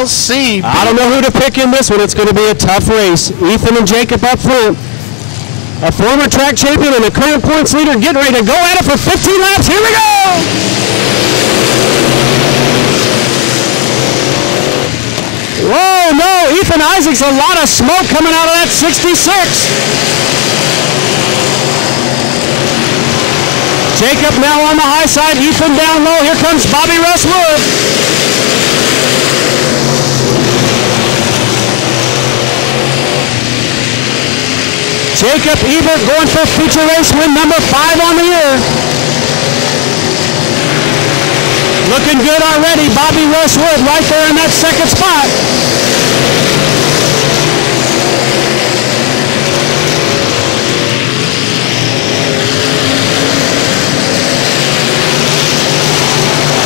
shall see. I don't know who to pick in this one. It's going to be a tough race. Ethan and Jacob up front. A former track champion and a current points leader getting ready to go at it for 15 laps. Here we go! Whoa, no, Ethan Isaacs, a lot of smoke coming out of that 66. Jacob now on the high side, Ethan down low. Here comes Bobby Russ Wood. Jacob Ebert going for feature race win number 5 on the year. Looking good already. Bobby Russ Wood right there in that second spot.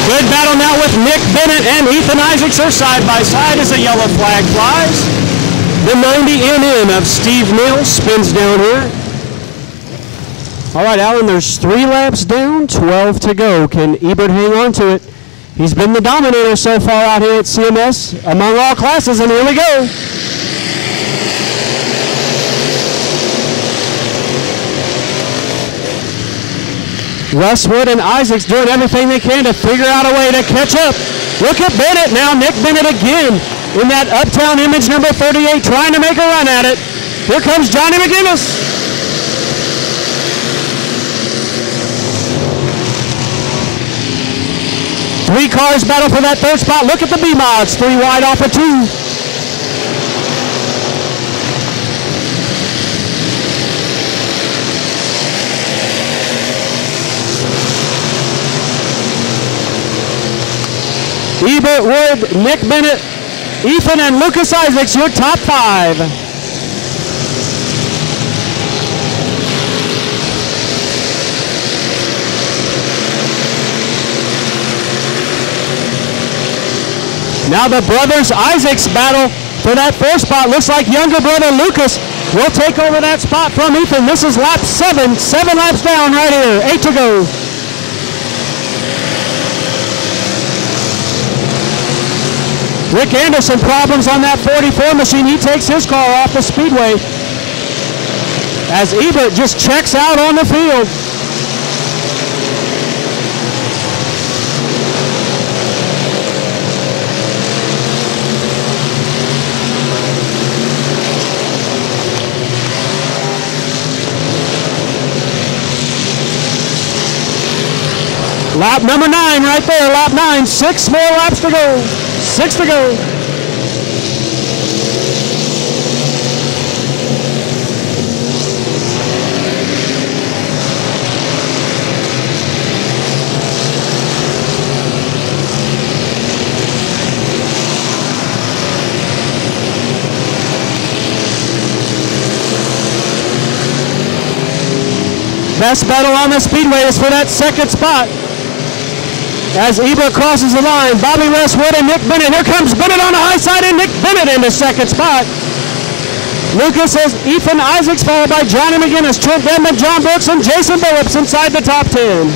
Good battle now with Nick Bennett and Ethan Isaacs are side by side as a yellow flag flies. The 90 NN of Steve Mills spins down here. All right, Alan, there's 3 laps down, 12 to go. Can Ebert hang on to it? He's been the dominator so far out here at CMS among all classes, and here we go. Russwood and Isaacs doing everything they can to figure out a way to catch up. Look at Bennett now, Nick Bennett again in that Uptown Image number 38 trying to make a run at it. Here comes Johnny McGinnis. Three cars battle for that third spot. Look at the BMODs, 3 wide off of 2. Ebert, Wood, Nick Bennett, Ethan, and Lucas Isaacs, your top 5. Now the brothers Isaacs battle for that 4th spot. Looks like younger brother Lucas will take over that spot from Ethan. This is lap 7, 7 laps down right here, 8 to go. Rick Anderson problems on that 44 machine. He takes his car off the speedway as Ebert just checks out on the field. Lap number 9 right there, lap 9, 6 more laps to go. 6 to go. Best battle on the speedway is for that 2nd spot. As Ebert crosses the line, Bobby Russwood and Nick Bennett. Here comes Bennett on the high side and Nick Bennett in the 2nd spot. Lucas says Ethan Isaacs followed by Johnny McGinnis, Trent Denman, John Brooks, and Jason Phillips inside the top 10.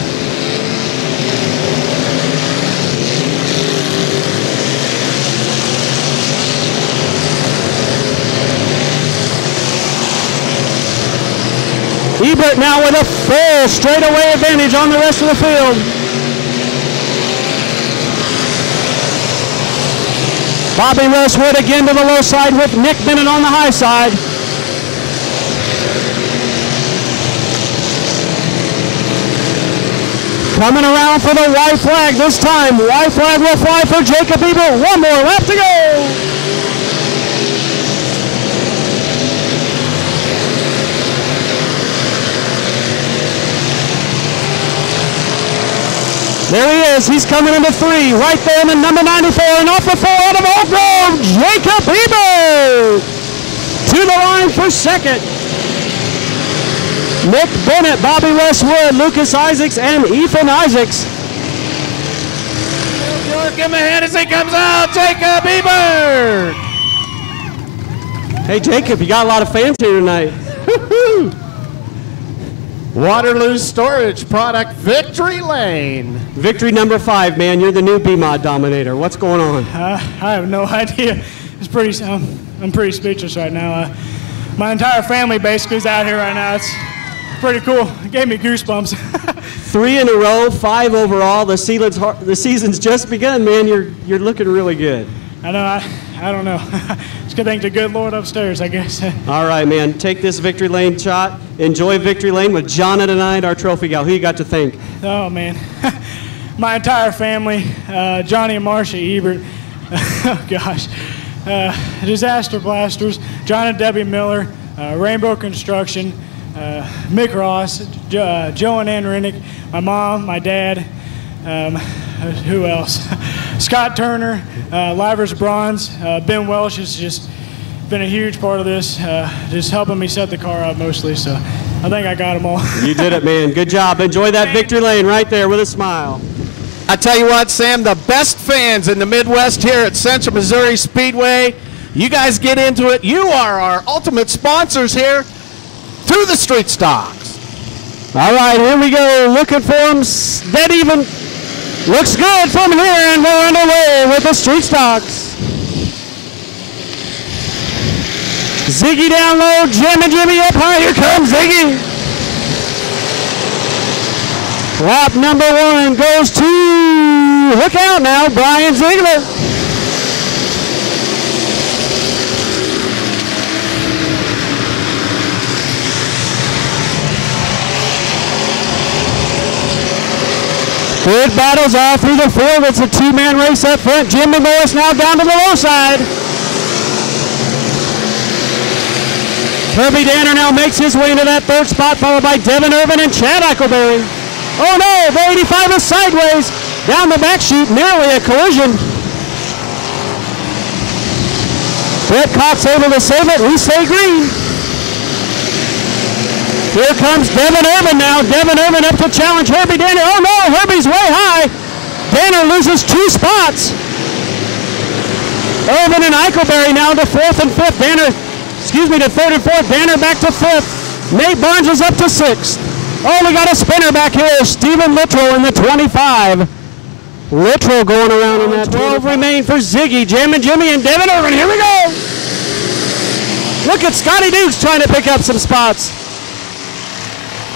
Ebert now with a full straightaway advantage on the rest of the field. Bobby Russwood again to the low side with Nick Bennett on the high side. Coming around for the white flag this time. White flag will fly for Jacob Ebert. 1 more lap to go. There he is. He's coming into 3. Right there in the number 94 and off the 4 out of Oak Grove. Jacob Ebert to the line for 2nd. Nick Bennett, Bobby Russwood, Lucas Isaacs, and Ethan Isaacs. York him ahead as he comes out. Jacob Ebert. Hey, Jacob, you got a lot of fans here tonight. Waterloo Storage Product Victory Lane. Victory number 5, man. You're the new BMOD Dominator. What's going on? I have no idea. It's pretty. I'm pretty speechless right now. My entire family basically is out here right now. It's pretty cool. It gave me goosebumps. 3 in a row, 5 overall. The season's just begun, man. You're looking really good. I know. I don't know. Just gonna thank the good Lord upstairs, I guess. All right, man. Take this victory lane shot. Enjoy victory lane with Jonna tonight, our trophy gal. Who you got to thank? Oh man, my entire family. Johnny and Marcia Ebert. Oh gosh. Disaster Blasters. John and Debbie Miller. Rainbow Construction. Mick Ross. Joe and Ann Rennick. My mom. My dad. Who else? Scott Turner, Livers Bronze, Ben Welsh has just been a huge part of this, just helping me set the car up mostly, so I think I got them all. You did it, man. Good job. Enjoy that victory lane right there with a smile. I tell you what, Sam, the best fans in the Midwest here at Central Missouri Speedway, you guys get into it. You are our ultimate sponsors here through the street stocks. All right, here we go. Looking for them. That even looks good from here, and we're underway with the street stocks. Ziggy down low, Jimmy up high. Here comes Ziggy. Lap number 1 goes to, look out now, Brian Ziegler. Good battles all through the field. It's a 2-man race up front. Jimmy Morris now down to the low side. Kirby Danner now makes his way into that 3rd spot, followed by Devin Irvin and Chad Eichelberry. Oh no, the 85 is sideways. Down the back chute, nearly a collision. Brett Cox able to save it. We stay green. Here comes Devin Irvin now. Devin Irvin up to challenge Herbie Danner. Oh no, Herbie's way high. Danner loses 2 spots. Irvin and Eichelberry now to 4th and 5th. Danner, to 3rd and 4th. Danner back to 5th. Nate Barnes is up to 6th. Oh, we got a spinner back here. Stephen Littrell in the 25. Littrell going around in that 12 remain for Ziggy, Jim and Jimmy, and Devin Irvin. Here we go. Look at Scotty Dukes trying to pick up some spots.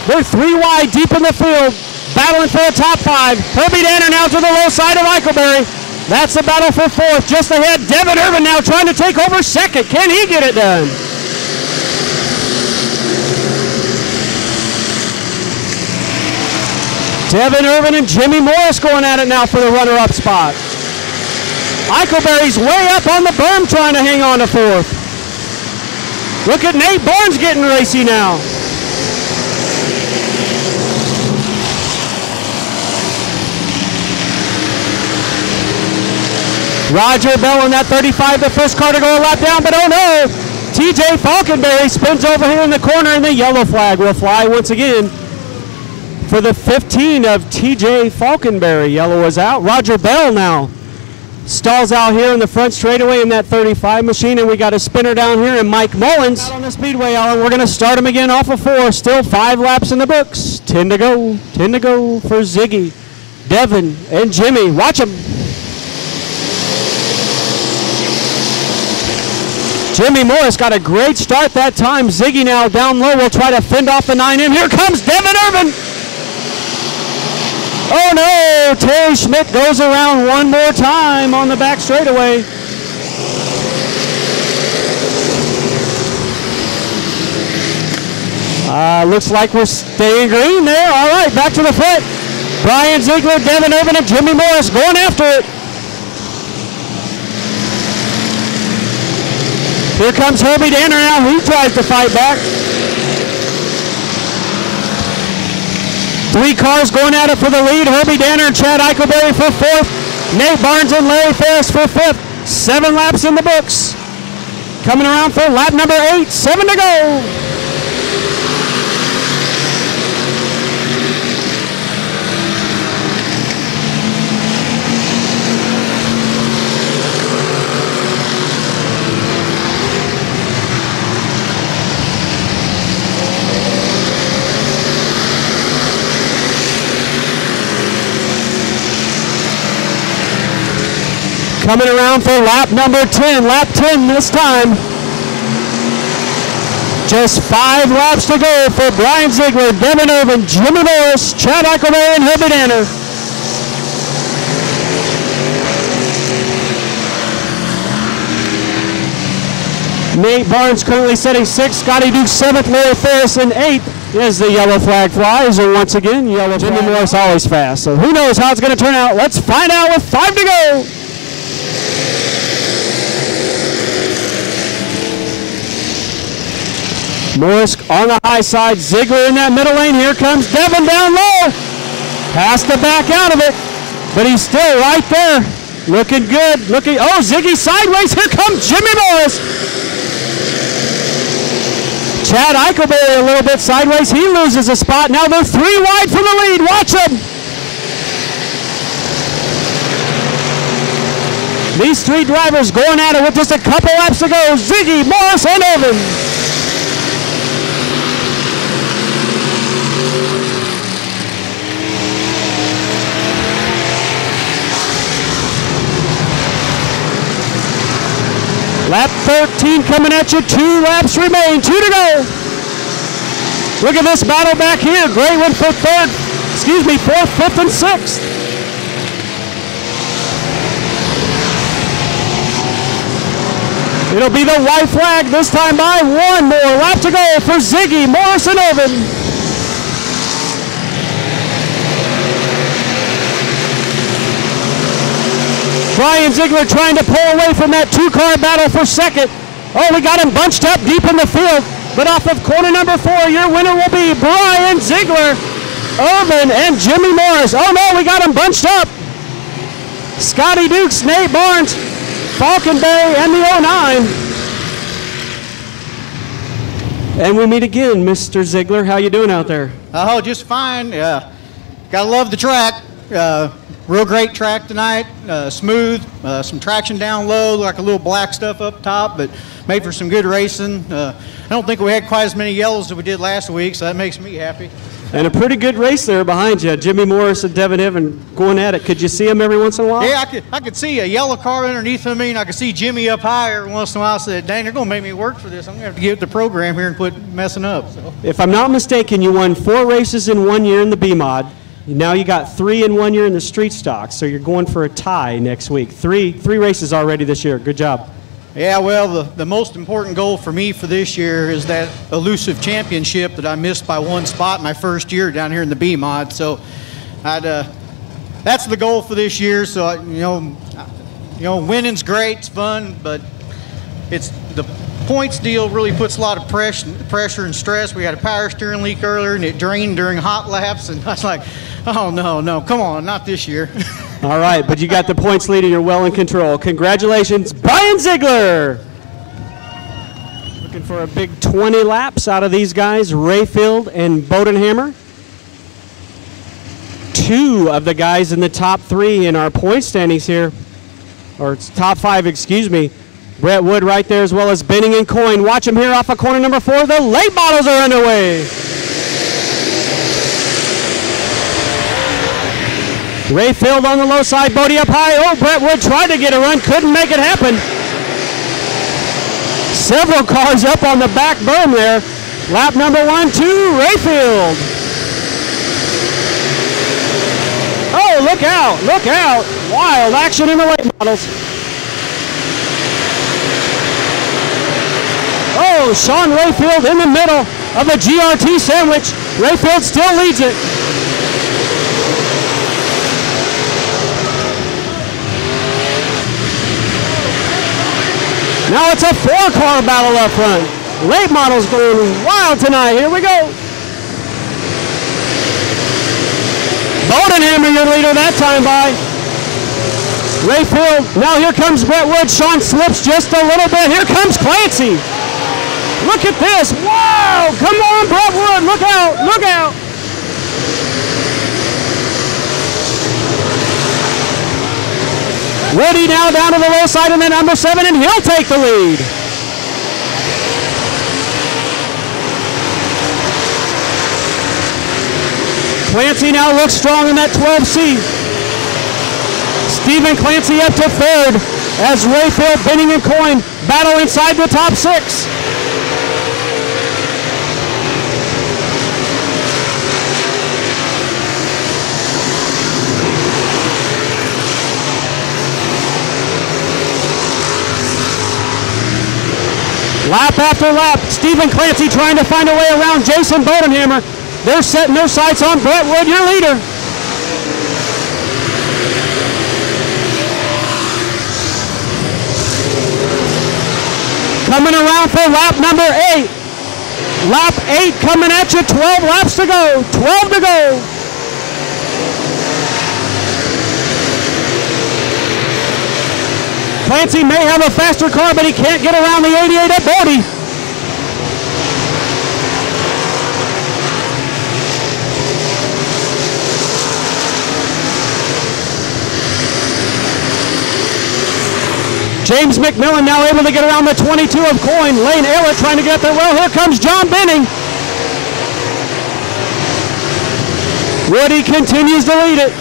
They're 3 wide deep in the field, battling for a top 5. Herbie Danner now to the low side of Eichelberry. That's the battle for 4th. Just ahead, Devin Irvin now trying to take over 2nd. Can he get it done? Devin Irvin and Jimmy Morris going at it now for the runner-up spot. Eichelberry's way up on the berm trying to hang on to 4th. Look at Nate Barnes getting racy now. Roger Bell in that 35, the first car to go a lap down, but oh no! TJ Falkenberry spins over here in the corner, and the yellow flag will fly once again for the 15 of TJ Falkenberry. Yellow is out. Roger Bell now stalls out here in the front straightaway in that 35 machine, and we got a spinner down here, and Mike Mullins out on the Speedway, Alan. We're going to start him again off of 4. Still 5 laps in the books. 10 to go. 10 to go for Ziggy, Devin, and Jimmy. Watch them. Jimmy Morris got a great start that time. Ziggy now down low will try to fend off the 9 in. Here comes Devin Irvin. Oh no, Terry Schmidt goes around one more time on the back straightaway. Looks like we're staying green there. All right, back to the front. Brian Ziegler, Devin Irvin, and Jimmy Morris going after it. Here comes Herbie Danner now. He tries to fight back. 3 cars going at it for the lead. Herbie Danner and Chad Eichelberry for 4th. Nate Barnes and Larry Ferris for 5th. 7 laps in the books. Coming around for lap number 8. 7 to go. Coming around for lap number 10. Lap 10 this time. Just 5 laps to go for Brian Ziegler, Devin Irvin, Jimmy Morris, Chad Eichelberry, and Herbert Danner. Nate Barnes currently setting 6th, Scotty Duke 7th, Larry Ferris in 8th as the yellow flag flies. And once again, yellow Jimmy Morris always fast. So who knows how it's going to turn out. Let's find out with 5 to go. Morris on the high side, Ziegler in that middle lane. Here comes Devin down low. Has to back out of it, but he's still right there. Looking good. Oh, Ziggy sideways. Here comes Jimmy Morris. Chad Eichelberry a little bit sideways. He loses a spot. Now they're 3 wide from the lead. Watch them. These 3 drivers going at it with just a couple laps to go. Ziggy, Morris, and Irvin. Lap 13 coming at you. 2 laps remain. 2 to go. Look at this battle back here. Great one for 4th, 5th, and 6th. It'll be the white flag this time by 1 more lap to go for Ziggy, Morris, and Irvin. Brian Ziegler trying to pull away from that 2-car battle for 2nd. Oh, we got him bunched up deep in the field. But off of corner number 4, your winner will be Brian Ziegler, Irvin, and Jimmy Morris. Oh no, we got him bunched up. Scotty Dukes, Nate Barnes, Falcon Bay, and the 09. And we meet again, Mr. Ziegler. How you doing out there? Oh, just fine. Gotta love the track. Real great track tonight, smooth, some traction down low, like a little black stuff up top, but made for some good racing. I don't think we had quite as many yellows as we did last week, so that makes me happy. And a pretty good race there behind you. Jimmy Morris and Devin Irvin going at it. Could you see them every once in a while? Yeah, I could see a yellow car underneath of me, and I could see Jimmy up high every once in a while. I said, dang, they're going to make me work for this. I'm going to have to get the program here and quit messing up. So. If I'm not mistaken, you won 4 races in 1 year in the BMOD. Now you got 3 in 1 year in the street stock, so you're going for a tie next week. Three races already this year. Good job. Yeah, well, the most important goal for me for this year is that elusive championship that I missed by 1 spot my first year down here in the BMOD. So that's the goal for this year. So, winning's great, it's fun, but it's the points deal really puts a lot of pressure and stress. We had a power steering leak earlier, and it drained during hot laps, and I was like, oh, no, come on, not this year. All right, but you got the points lead and you're well in control. Congratulations, Brian Ziegler. Looking for a big 20 laps out of these guys, Rayfield and Bodenhammer. 2 of the guys in the top 3 in our point standings here, or top 5, excuse me. Brett Wood right there, as well as Benning and Coyne. Watch them here off of corner number 4. The late models are underway. Rayfield on the low side, Bodie up high. Oh, Brett Wood tried to get a run, couldn't make it happen. Several cars up on the back berm there. Lap number 1, 2, Rayfield. Oh, look out, look out. Wild action in the late models. Oh, Sean Rayfield in the middle of a GRT sandwich. Rayfield still leads it. Now it's a 4-car battle up front. Late models going wild tonight. Here we go. Bodenhammer, your leader that time by. Rayfield. Now here comes Brett Wood. Sean slips just a little bit. Here comes Clancy. Look at this. Wow. Come on, Brett Wood. Look out. Look out. Woody now down to the low side in the number 7, and he'll take the lead. Clancy now looks strong in that 12C. Stephen Clancy up to 3rd. as Rayfield, Benning, and Coyne battle inside the top 6. Lap after lap, Stephen Clancy trying to find a way around Jason Bodenhammer. They're setting their sights on Brett Wood, your leader. Coming around for lap number 8. Lap 8 coming at you, 12 laps to go, 12 to go. Clancy may have a faster car, but he can't get around the 88 at Bodie. James McMillan now able to get around the 22 of Coyne. Lane Aylett trying to get there. Well, here comes John Benning. Woody continues to lead it.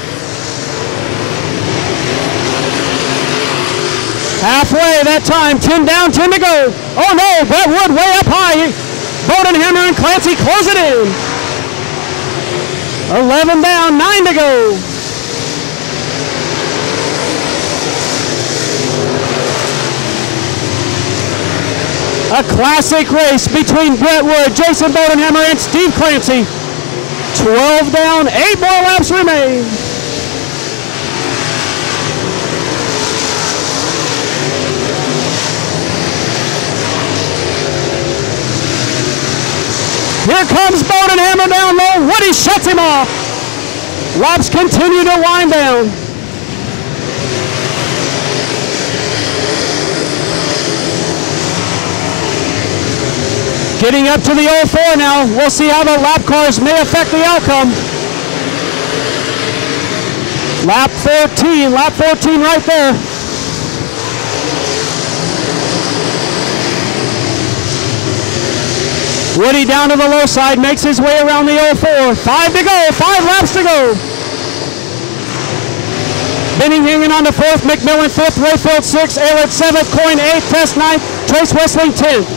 Halfway that time, 10 down, 10 to go. Oh no, Brett Wood way up high. Bodenhammer and Clancy close it in. 11 down, 9 to go. A classic race between Brett Wood, Jason Bodenhammer, and Steve Clancy. 12 down, 8 more laps remain. Here comes Bodenhammer down low. Woody shuts him off. Laps continue to wind down. Getting up to the 04 now. We'll see how the lap cars may affect the outcome. Lap 14 right there. Woody down to the low side, makes his way around the 04. 5 to go, 5 laps to go. Benning hanging on to 4th, McMillan 5th, Rayfield 6th, Aylett 7th, Coyne 8th, Test 9th, Trace Wessling 10th.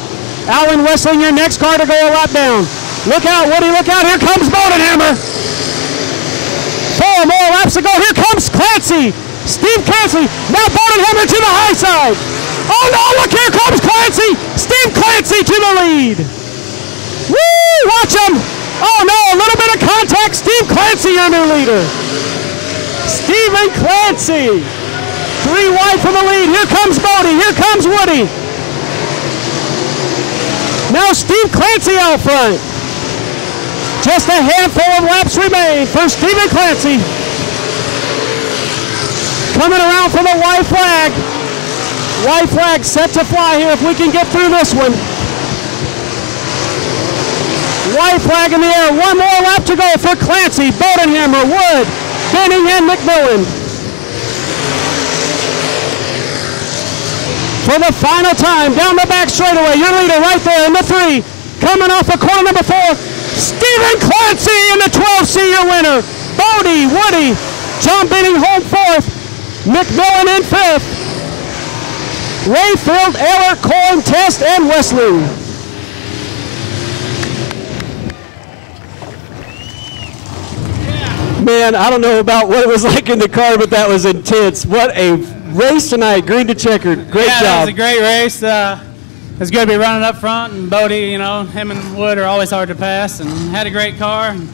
Alan Wessling, your next car to go a lap down. Look out, Woody, look out, here comes Bodenhammer. 4 more laps to go, here comes Clancy. Steve Clancy, now Bodenhammer to the high side. Oh no, look, here comes Clancy. Steve Clancy to the lead. Woo, watch him. Oh no, a little bit of contact. Steve Clancy, your new leader. Stephen Clancy. 3 wide from the lead. Here comes Bodie, here comes Woody. Now Steve Clancy out front. Just a handful of laps remain for Stephen Clancy. Coming around for the white flag. White flag set to fly here if we can get through this one. White flag in the air. 1 more lap to go for Clancy, Bodenhammer, Wood, Benning, and McMillan. For the final time, down the back straightaway, your leader right there in the 3. Coming off of corner number 4, Stephen Clancy in the 12C, your winner. Bodie, Woody, John Benning home 4th, McMillan in 5th. Rayfield, Aylett, Coyne, Test, and Wesley. Man, I don't know about what it was like in the car, but that was intense. What a race tonight, green to checkered. Great job. Yeah, it was a great race. It's good to be running up front, and Bodie, you know, him and Wood are always hard to pass, and had a great car. And,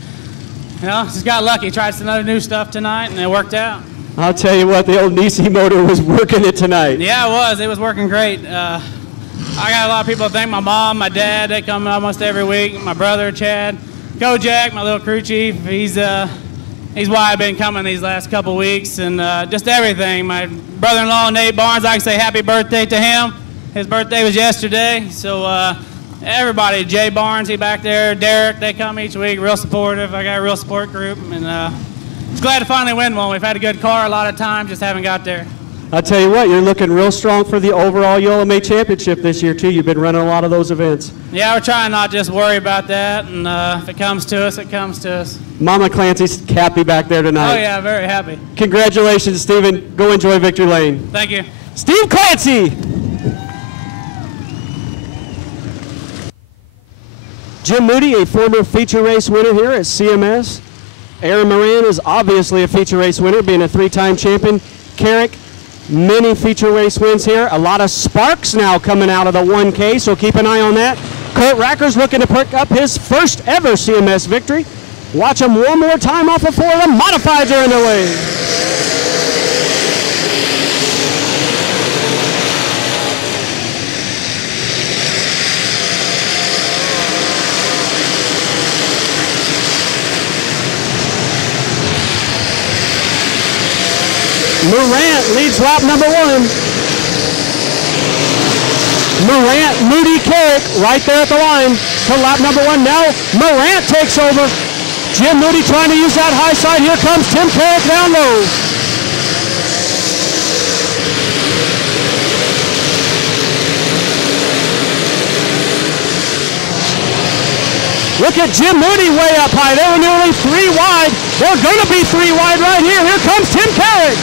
you know, just got lucky. Tried some other new stuff tonight, and it worked out. I'll tell you what, the old Nisi motor was working it tonight. Yeah, it was. It was working great. I got a lot of people to thank. My mom, my dad, they come almost every week. My brother, Chad. Kojak, my little crew chief, he's why I've been coming these last couple weeks, and just everything. My brother-in-law, Nate Barnes, I can say happy birthday to him. His birthday was yesterday, so everybody, Jay Barnes, he back there, Derek, they come each week, real supportive. I got a real support group, and just glad to finally win one. We've had a good car a lot of times, just haven't got there. I'll tell you what, you're looking real strong for the overall ULMA championship this year, too. You've been running a lot of those events. Yeah, we're trying not just worry about that, and if it comes to us, it comes to us. Mama Clancy's happy back there tonight. Oh, yeah, very happy. Congratulations, Stephen. Go enjoy Victory Lane. Thank you. Steve Clancy. Jim Moody, a former feature race winner here at CMS. Aaron Moran is obviously a feature race winner, being a 3-time champion. Carrick, many feature race wins here. A lot of sparks now coming out of the 1K, so keep an eye on that. Kurt Racker's looking to pick up his first ever CMS victory. Watch him one more time off of 4. The modifieds are in the way. Morant leads lap number 1. Morant, Moody, Carrick right there at the line to lap number 1. Now Morant takes over. Jim Moody trying to use that high side. Here comes Tim Carrick down low. Look at Jim Moody way up high. They were nearly 3 wide. They're going to be 3 wide right here. Here comes Tim Carrick.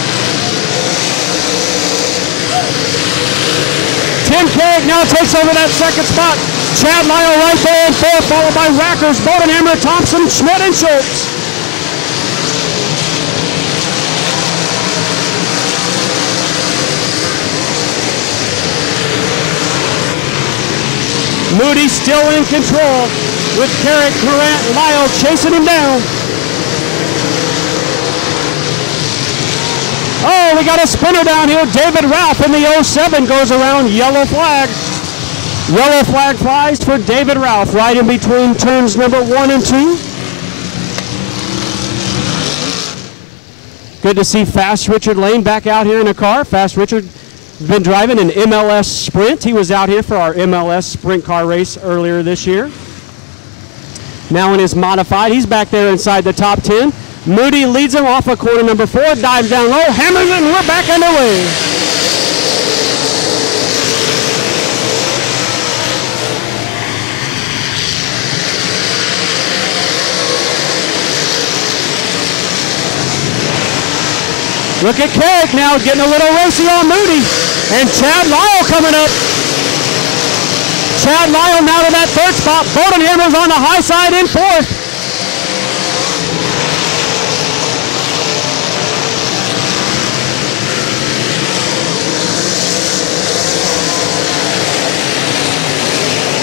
Tim Carrick now takes over that second spot. Chad Lyle right there in 4th, followed by Rackers, Bodenhammer, Thompson, Schmidt, and Schultz. Moody still in control with Carrick, Morant, Lyle chasing him down. Oh, we got a spinner down here. David Ralph in the 07 goes around. Yellow flag. Yellow flag flies for David Ralph right in between turns number 1 and 2. Good to see Fast Richard Lane back out here in a car. Fast Richard has been driving an MLS Sprint. He was out here for our MLS Sprint car race earlier this year. Now in his modified, he's back there inside the top 10. Moody leads him off of corner number 4, dives down low, hammers it, and we're back underway. Look at Carrick now getting a little racy on Moody. And Chad Lyle coming up. Chad Lyle now to that 3rd spot. Bodenhammer's on the high side in 4th.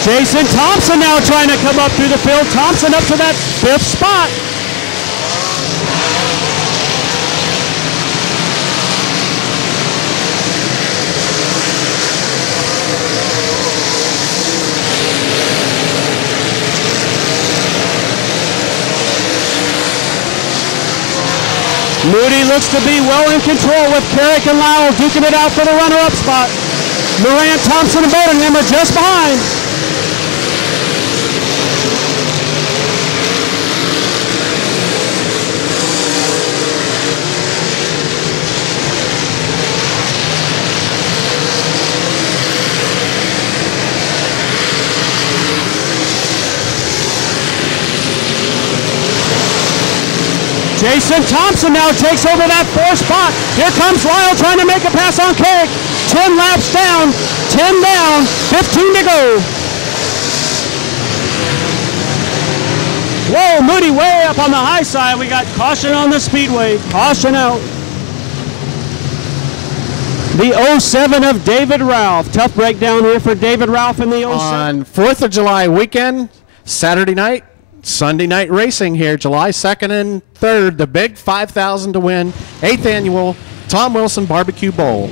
Jason Thompson now trying to come up through the field. Thompson up to that 5th spot. Moody looks to be well in control with Carrick and Lyle duking it out for the runner-up spot. Morant, Thompson, and Bodenhammer just behind. Jason Thompson now takes over that 4th spot. Here comes Lyle trying to make a pass on Carrick. 10 laps down, 10 down, 15 to go. Whoa, Moody way up on the high side. We got caution on the speedway. Caution out. The 07 of David Ralph. Tough breakdown here for David Ralph in the 07. On 4th of July weekend, Saturday night, Sunday night racing here, July 2nd and 3rd, the big 5,000 to win 8th annual Tom Wilson Barbecue Bowl.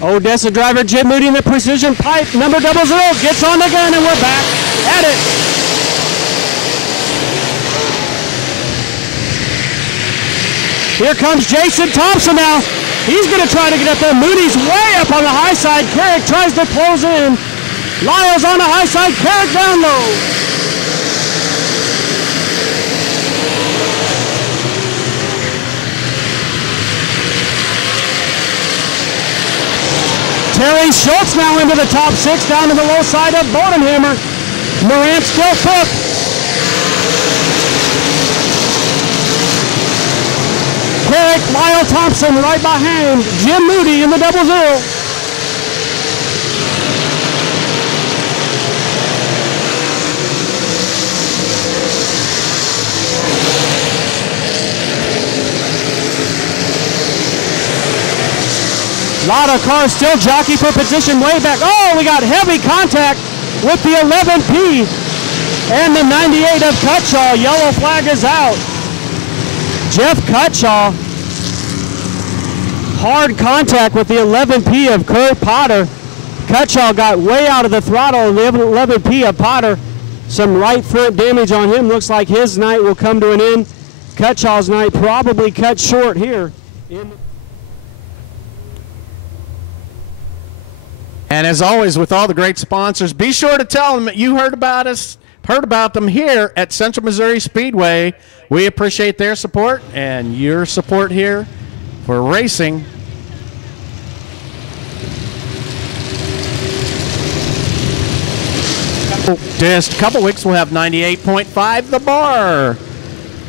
Odessa driver Jim Moody in the precision pipe, number 00, gets on the gun, and we're back at it. Here comes Jason Thompson now. He's going to try to get up there. Moody's way up on the high side. Carrick tries to close in. Lyle's on the high side. Carrick down low. Terry Schultz now into the top 6, down to the low side of Bodenhammer. Morant still 5th. Carrick, Lyle Thompson right behind Jim Moody in the 00. A lot of cars still jockey for position way back. Oh, we got heavy contact with the 11P and the 98 of Cutshaw. Yellow flag is out. Jeff Cutshaw, hard contact with the 11P of Kurt Potter. Cutshaw got way out of the throttle, and the 11P of Potter, some right front damage on him. Looks like his night will come to an end. Cutshaw's night probably cut short here. And as always, with all the great sponsors, be sure to tell them that you heard about us, heard about them here at Central Missouri Speedway. We appreciate their support and your support here for racing. Just a couple weeks, we'll have 98.5 The Bar.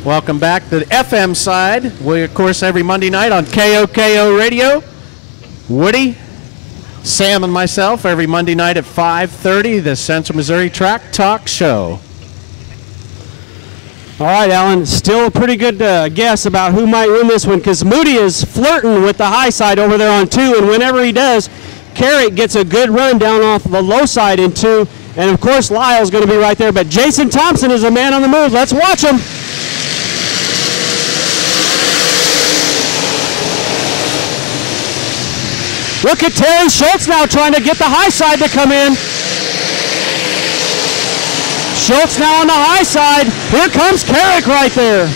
Welcome back to the FM side. We, of course, every Monday night on KOKO Radio. Woody, Sam, and myself every Monday night at 5:30, the Central Missouri Track Talk Show. All right, Alan, still a pretty good guess about who might win this one, because Moody is flirting with the high side over there on 2, and whenever he does, Carrick gets a good run down off the low side in 2, and of course Lyle's going to be right there, but Jason Thompson is a man on the move. Let's watch him. Look at Terry Schultz now trying to get the high side to come in. Schultz now on the high side. Here comes Carrick right there.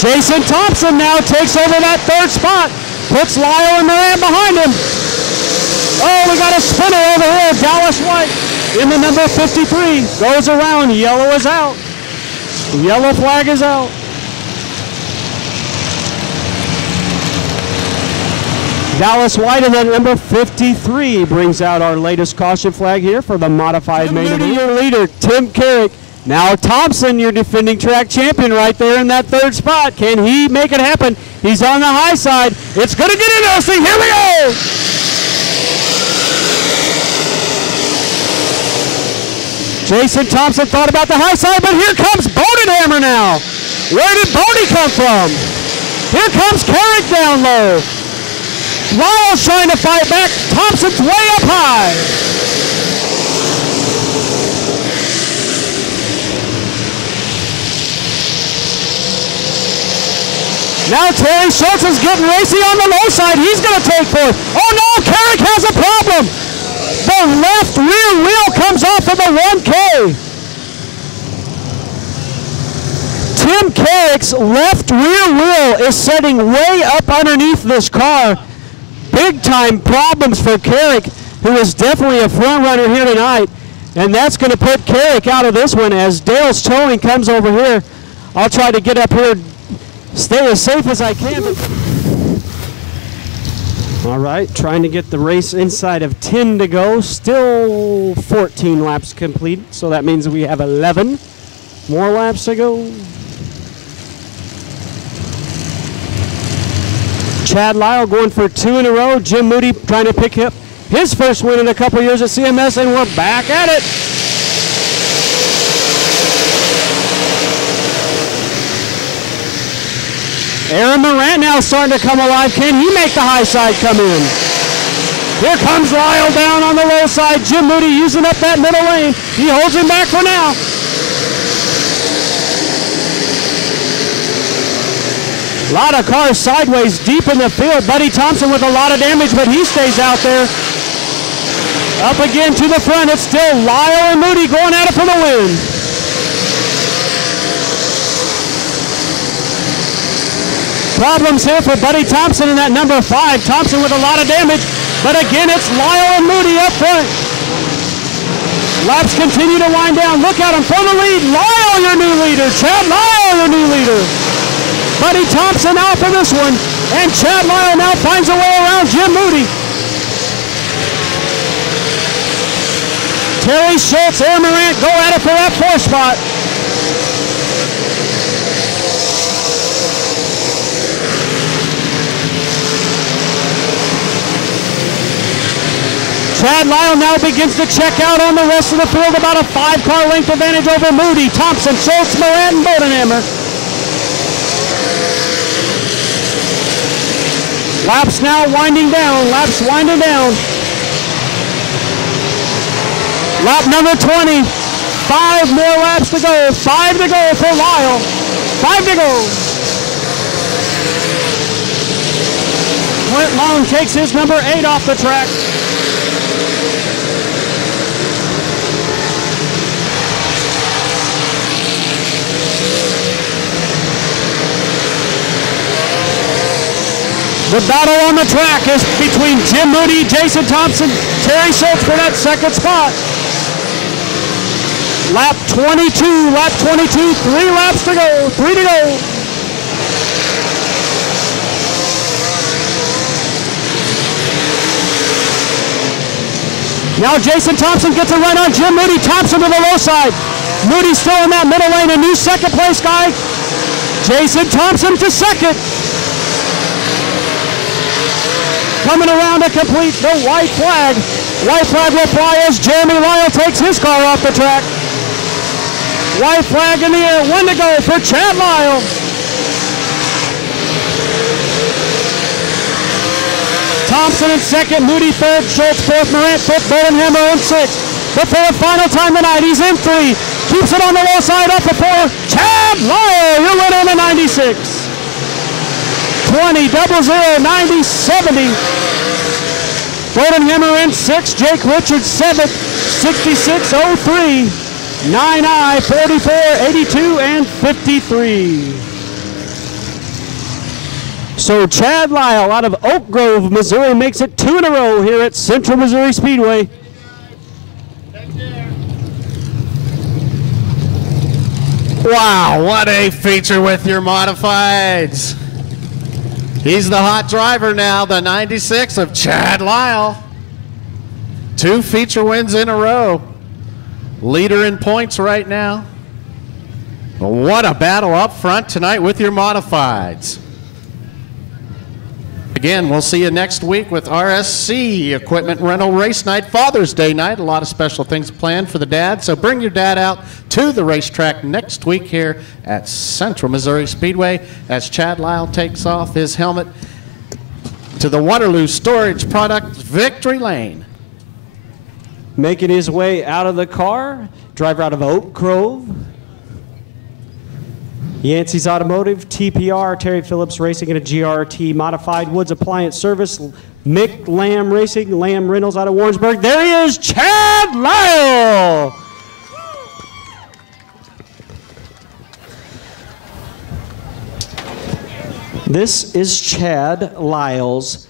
Jason Thompson now takes over that 3rd spot. Puts Lyle and Moran behind him. Oh, we got a spinner over here. Dallas White in the number 53. Goes around. Yellow is out. Yellow flag is out. Dallas White in that number 53 brings out our latest caution flag here for the modified main event. Your leader, Tim Carrick. Now Thompson, your defending track champion right there in that 3rd spot. Can he make it happen? He's on the high side. It's going to get interesting. Here we go. Jason Thompson thought about the high side, but here comes Bodenhammer now. Where did Bodie come from? Here comes Carrick down low. Lyle's trying to fight back. Thompson's way up high. Now Terry Schultz is getting racy on the low side. He's going to take fourth. Oh no, Carrick has a problem. The left rear wheel comes off of the 1K. Tim Carrick's left rear wheel is setting way up underneath this car. Big time problems for Carrick, who is definitely a front runner here tonight. And that's going to put Carrick out of this one as Dale's Towing comes over here. I'll try to get up here, stay as safe as I can. All right, trying to get the race inside of 10 to go. Still 14 laps complete, so that means we have 11 more laps to go. Chad Lyle going for 2 in a row. Jim Moody trying to pick up his first win in a couple years at CMS, and we're back at it. Aaron Morant now starting to come alive. Can he make the high side come in? Here comes Lyle down on the low side. Jim Moody using up that middle lane. He holds him back for now. A lot of cars sideways deep in the field. Buddy Thompson with a lot of damage, but he stays out there. Up again to the front. It's still Lyle and Moody going at it for the win. Problems here for Buddy Thompson in that number 5. Thompson with a lot of damage, but again it's Lyle and Moody up front. Laps continue to wind down. Look at him for the lead. Lyle, your new leader. Chad Lyle, your new leader. Buddy Thompson out for this one, and Chad Lyle now finds a way around Jim Moody. Terry Schultz, Aaron Morant go at it for that 4th spot. Chad Lyle now begins to check out on the rest of the field, about a 5-car length advantage over Moody, Thompson, Schultz, Morant, and Bodenhammer. Laps now winding down, laps winding down. Lap number 20, 5 more laps to go, 5 to go for Lyle, 5 to go. Clint Long takes his number 8 off the track. The battle on the track is between Jim Moody, Jason Thompson, Terry Schultz for that 2nd spot. Lap 22, 3 laps to go, 3 to go. Now Jason Thompson gets a run on Jim Moody, Thompson to the low side. Moody still in that middle lane, a new 2nd place guy. Jason Thompson to 2nd. Coming around to complete the white flag. White flag will fly as Jeremy Lyle takes his car off the track. White flag in the air, 1 to go for Chad Lyle. Thompson in 2nd, Moody 3rd, Schultz 4th, Morant 5th, Bodenhammer in 6th. But for the final time tonight, he's in 3. Keeps it on the low side, up to 4. Chad Lyle, your winner in the 96. 20, 00, 90, 70. Bodenhammer in 6, Jake Richards 7th, 66, 03, 9I, 44, 82, and 53. So Chad Lyle out of Oak Grove, Missouri makes it 2 in a row here at Central Missouri Speedway. Wow, what a feature with your modifieds. He's the hot driver now, the 96 of Chad Lyle. 2 feature wins in a row. Leader in points right now. What a battle up front tonight with your modifieds. Again, we'll see you next week with RSC Equipment Rental Race Night, Father's Day night. A lot of special things planned for the dad, so bring your dad out to the racetrack next week here at Central Missouri Speedway as Chad Lyle takes off his helmet to the Waterloo Storage Products Victory Lane. Making his way out of the car, driver out of Oak Grove. Yancey's Automotive, TPR, Terry Phillips Racing in a GRT Modified, Woods Appliance Service, Mick Lamb Racing, Lamb Reynolds out of Warrensburg. There he is, Chad Lyle! This is Chad Lyle's,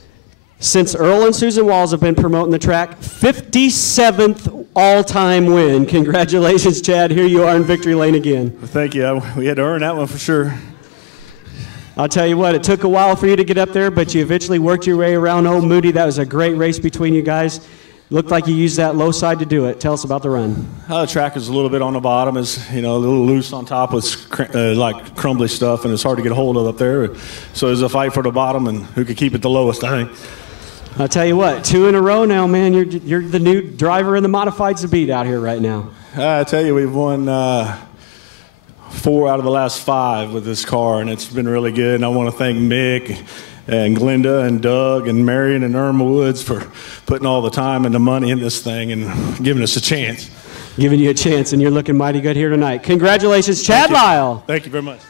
since Earl and Susan Walls have been promoting the track, 57th all-time win. Congratulations, Chad. Here you are in victory lane again. Well, thank you. We had to earn that one for sure. I'll tell you what, it took a while for you to get up there, but you eventually worked your way around Old Moody. That was a great race between you guys. Looked like you used that low side to do it. Tell us about the run. The track is a little bit on the bottom. It's a little loose on top with like crumbly stuff, and it's hard to get a hold of up there. So there's a fight for the bottom, and who could keep it the lowest, I think. I'll tell you what, 2 in a row now, man. You're the new driver in the modifieds to beat out here right now. I tell you, we've won 4 out of the last 5 with this car, and it's been really good. And I want to thank Mick and Glenda and Doug and Marion and Irma Woods for putting all the time and the money in this thing and giving us a chance. Giving you a chance, and you're looking mighty good here tonight. Congratulations, Chad Lyle. Thank you very much.